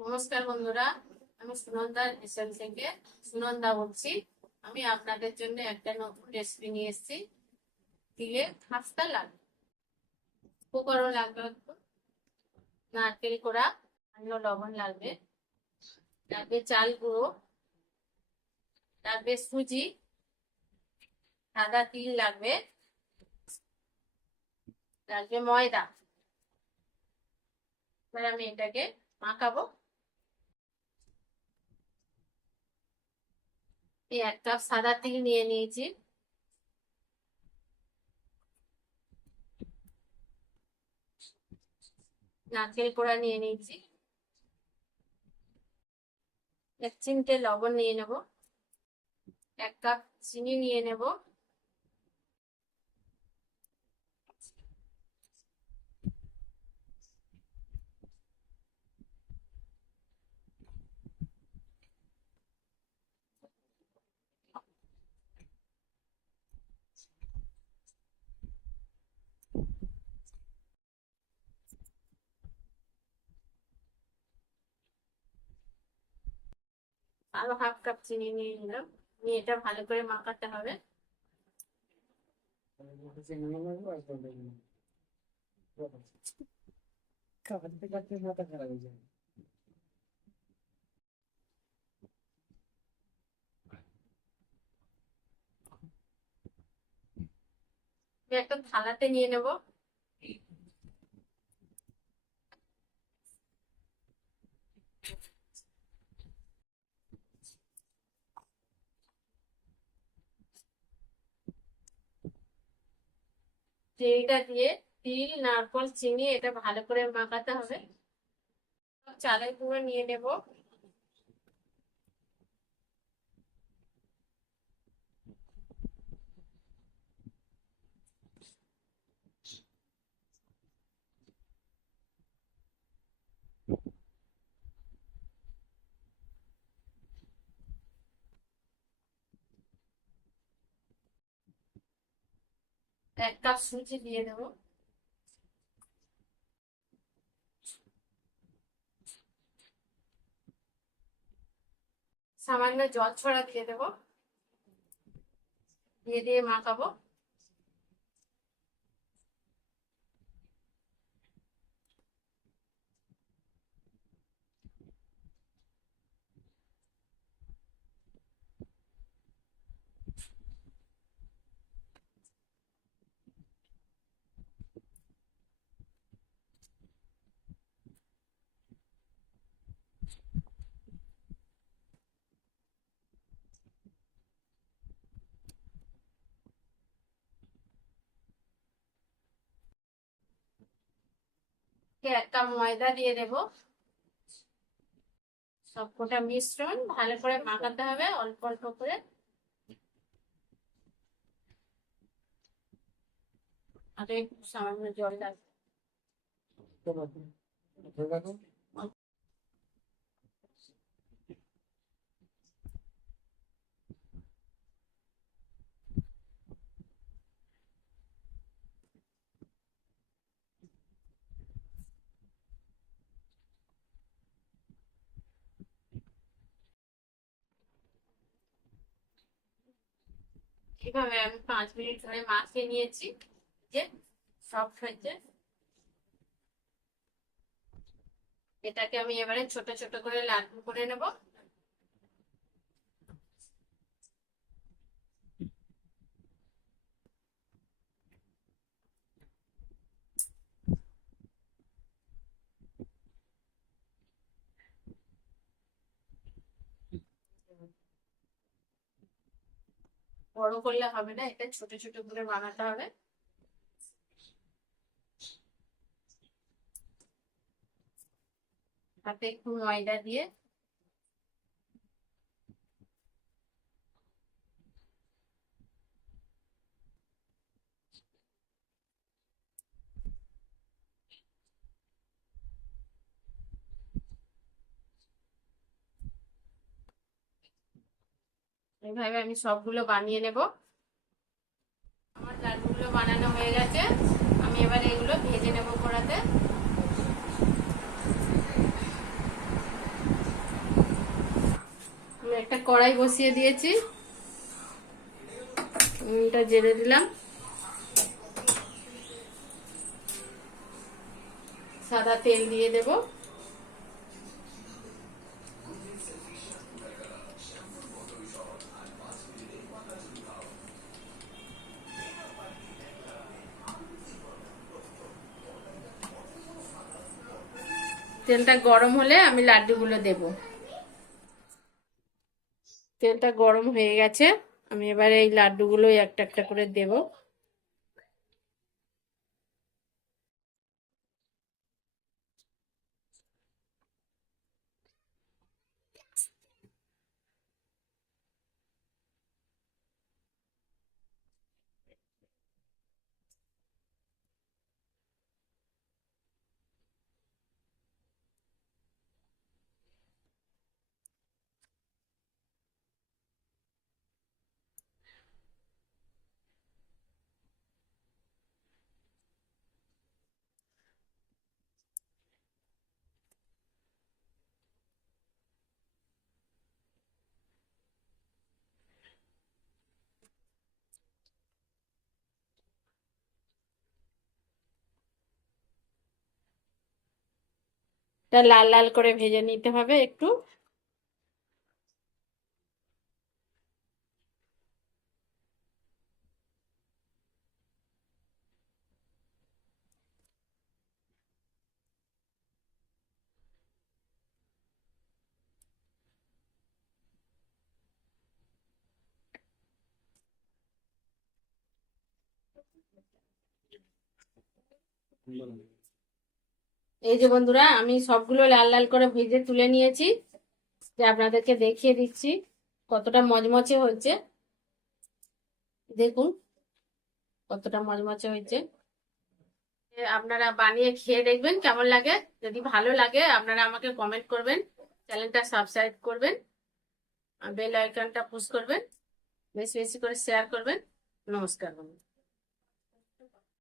নমস্কার বন্ধুরা, আমি সুনন্দা কিচেন থেকে সুনন্দা বলছি। আমি আপনাদের জন্য একটা নতুন রেসিপি নিয়ে এসেছি। তিলের খাস্তা লাগবে, উপকরণ লাগবে নারকেল কোড়া, সামান্য লবণ লাগবে, চাল গুঁড়ো, সুজি, সাদা তিল লাগবে, ময়দা। এবার আমি এটাকে মাখাবো। এই 1 কাপ সাদা তিল নিয়ে নিয়েছি, নারকেল কোড়া নিয়ে নিয়েছি, 1 চিমটে লবণ নিয়ে নেব, 1 কাপ চিনি নিয়ে নেব, আরো 1/2 কাপ চিনি নিয়ে নিলাম। নিয়ে এটা ভালো করে মাখাতে হবে। একটা থালাতে নিয়ে নেব। তেলটা দিয়ে তিল, নারকেল, চিনি এটা ভালো করে মাখাতে হবে। চালের গুঁড়ো নিয়ে নেব, এক কাপ সুজি দিয়ে দেবো, সামান্য জল ছড়া দিয়ে দেবো, দিয়ে মাখাবো। এক কাপ ময়দা দিয়ে দেবো। সবকটা মিশ্রণ ভালো করে মাখাতে হবে, অল্প অল্প করে। আর একটু সামান্য জল লাগবে। এভাবে আমি 5 মিনিট ধরে মাখিয়ে নিয়েছি, যে সফট হয়েছে। এটাকে আমি এবারে ছোট ছোট করে লাড্ডু করে নেব। বড় করলে হবে না, এটা ছোট ছোট করে বানাতে হবে। হাতে একটু ময়দা দিয়ে এইভাবে আমি সবগুলো বানিয়ে নেব। আমার লাড্ডুগুলো বানানো হয়ে গেছে, আমি এবার এগুলো ভেজে নেব কড়াতে। একটা কড়াই বসিয়ে দিয়েছি, এটা জেলে দিলাম। সাদা তেল দিয়ে দেব। তেলটা গরম হলে আমি লাড্ডুগুলো দেব। তেলটা গরম হয়ে গেছে, আমি এবারে এই লাড্ডুগুলো একটা একটা করে দেব। এটা লাল লাল করে ভেজে নিতে হবে একটু। এই যে বন্ধুরা, আমি সবগুলো লাল লাল করে ভেজে তুলে নিয়েছি, যে আপনাদেরকে দেখিয়ে দিচ্ছি কতটা মচমচে হয়েছে। দেখুন কতটা মচমচে হয়েছে। আপনারা বানিয়ে খেয়ে দেখবেন কেমন লাগে। যদি ভালো লাগে আপনারা আমাকে কমেন্ট করবেন, চ্যানেলটা সাবস্ক্রাইব করবেন, বেল আইকনটা পুশ করবেন, বেশি বেশি করে শেয়ার করবেন। নমস্কার বন্ধু।